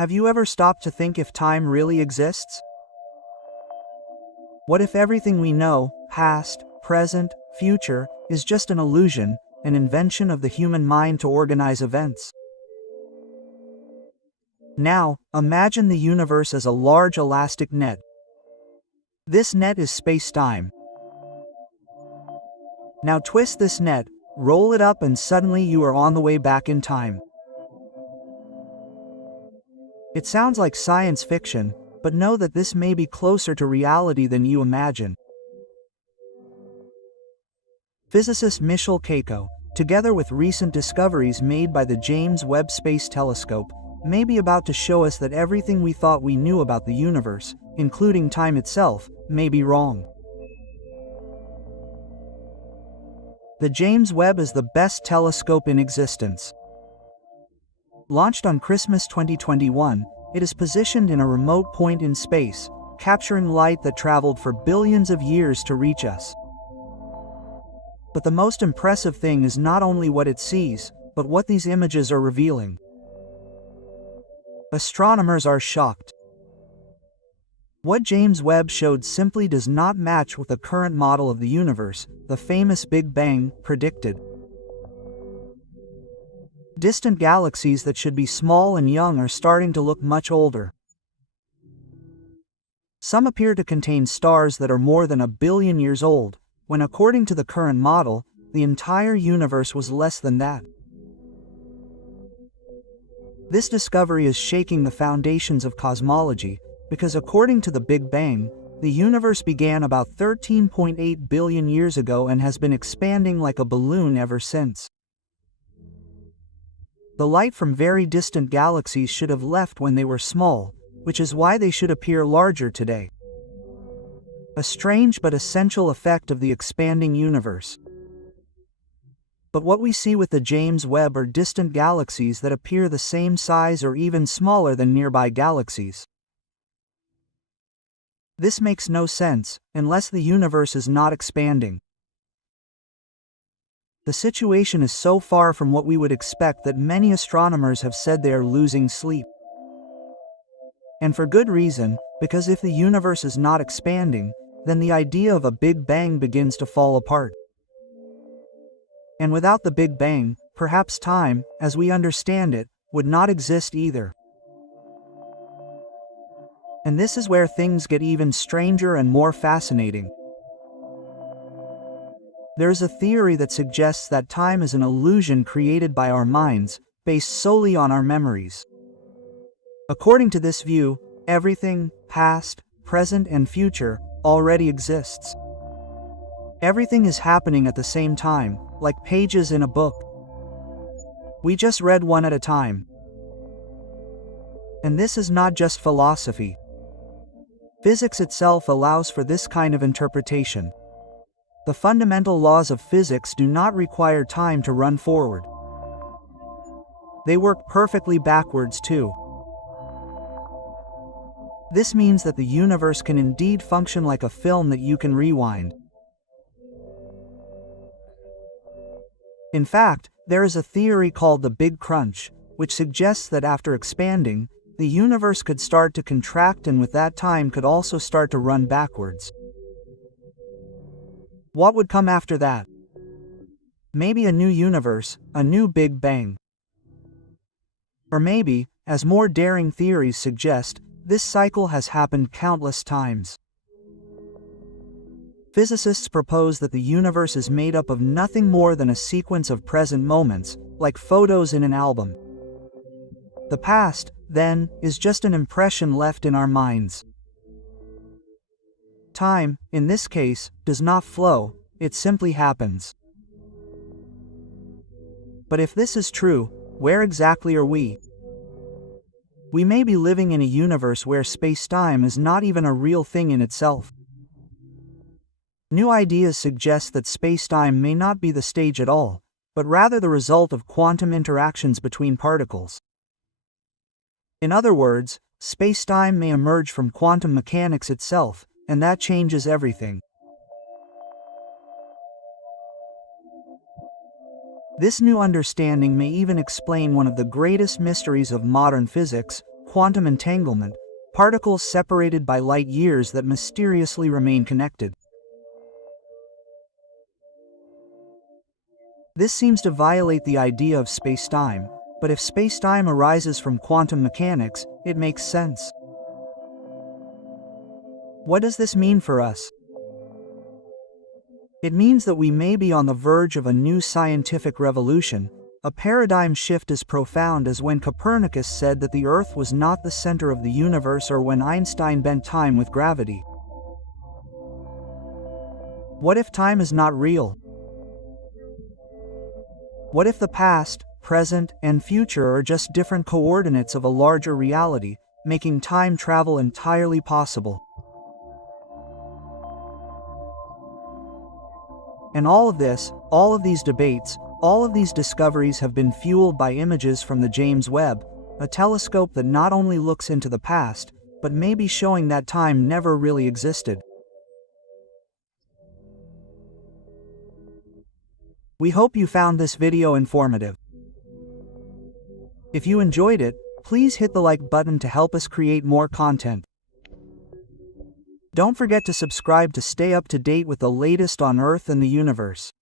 Have you ever stopped to think if time really exists? What if everything we know, past, present, future, is just an illusion, an invention of the human mind to organize events? Now, imagine the universe as a large elastic net. This net is space-time. Now twist this net, roll it up, and suddenly you are on the way back in time. It sounds like science fiction, but know that this may be closer to reality than you imagine. Physicist Michio Kaku, together with recent discoveries made by the James Webb Space Telescope, may be about to show us that everything we thought we knew about the universe, including time itself, may be wrong. The James Webb is the best telescope in existence. Launched on Christmas 2021, it is positioned in a remote point in space, capturing light that traveled for billions of years to reach us. But the most impressive thing is not only what it sees, but what these images are revealing. Astronomers are shocked. What James Webb showed simply does not match with the current model of the universe, the famous Big Bang, predicted. Distant galaxies that should be small and young are starting to look much older. Some appear to contain stars that are more than 1 billion years old, when according to the current model, the entire universe was less than that. This discovery is shaking the foundations of cosmology, because according to the Big Bang, the universe began about 13.8 billion years ago and has been expanding like a balloon ever since. The light from very distant galaxies should have left when they were small, which is why they should appear larger today. A strange but essential effect of the expanding universe. But what we see with the James Webb are distant galaxies that appear the same size or even smaller than nearby galaxies. This makes no sense, unless the universe is not expanding. The situation is so far from what we would expect that many astronomers have said they are losing sleep. And for good reason, because if the universe is not expanding, then the idea of a Big Bang begins to fall apart. And without the Big Bang, perhaps time, as we understand it, would not exist either. And this is where things get even stranger and more fascinating. There is a theory that suggests that time is an illusion created by our minds, based solely on our memories. According to this view, everything, past, present, and future, already exists. Everything is happening at the same time, like pages in a book. We just read one at a time. And this is not just philosophy. Physics itself allows for this kind of interpretation. The fundamental laws of physics do not require time to run forward. They work perfectly backwards too. This means that the universe can indeed function like a film that you can rewind. In fact, there is a theory called the Big Crunch, which suggests that after expanding, the universe could start to contract, and with that time could also start to run backwards. What would come after that? Maybe a new universe, a new Big Bang. Or maybe, as more daring theories suggest, this cycle has happened countless times. Physicists propose that the universe is made up of nothing more than a sequence of present moments, like photos in an album. The past, then, is just an impression left in our minds. Time, in this case, does not flow, it simply happens. But if this is true, where exactly are we? We may be living in a universe where space-time is not even a real thing in itself. New ideas suggest that space-time may not be the stage at all, but rather the result of quantum interactions between particles. In other words, space-time may emerge from quantum mechanics itself, and that changes everything. This new understanding may even explain one of the greatest mysteries of modern physics, quantum entanglement, particles separated by light years that mysteriously remain connected. This seems to violate the idea of spacetime, but if spacetime arises from quantum mechanics, it makes sense. What does this mean for us? It means that we may be on the verge of a new scientific revolution, a paradigm shift as profound as when Copernicus said that the Earth was not the center of the universe or when Einstein bent time with gravity. What if time is not real? What if the past, present, and future are just different coordinates of a larger reality, making time travel entirely possible? And all of these debates, all of these discoveries have been fueled by images from the James Webb, a telescope that not only looks into the past, but may be showing that time never really existed. We hope you found this video informative. If you enjoyed it, please hit the like button to help us create more content. Don't forget to subscribe to stay up to date with the latest on Earth and the universe.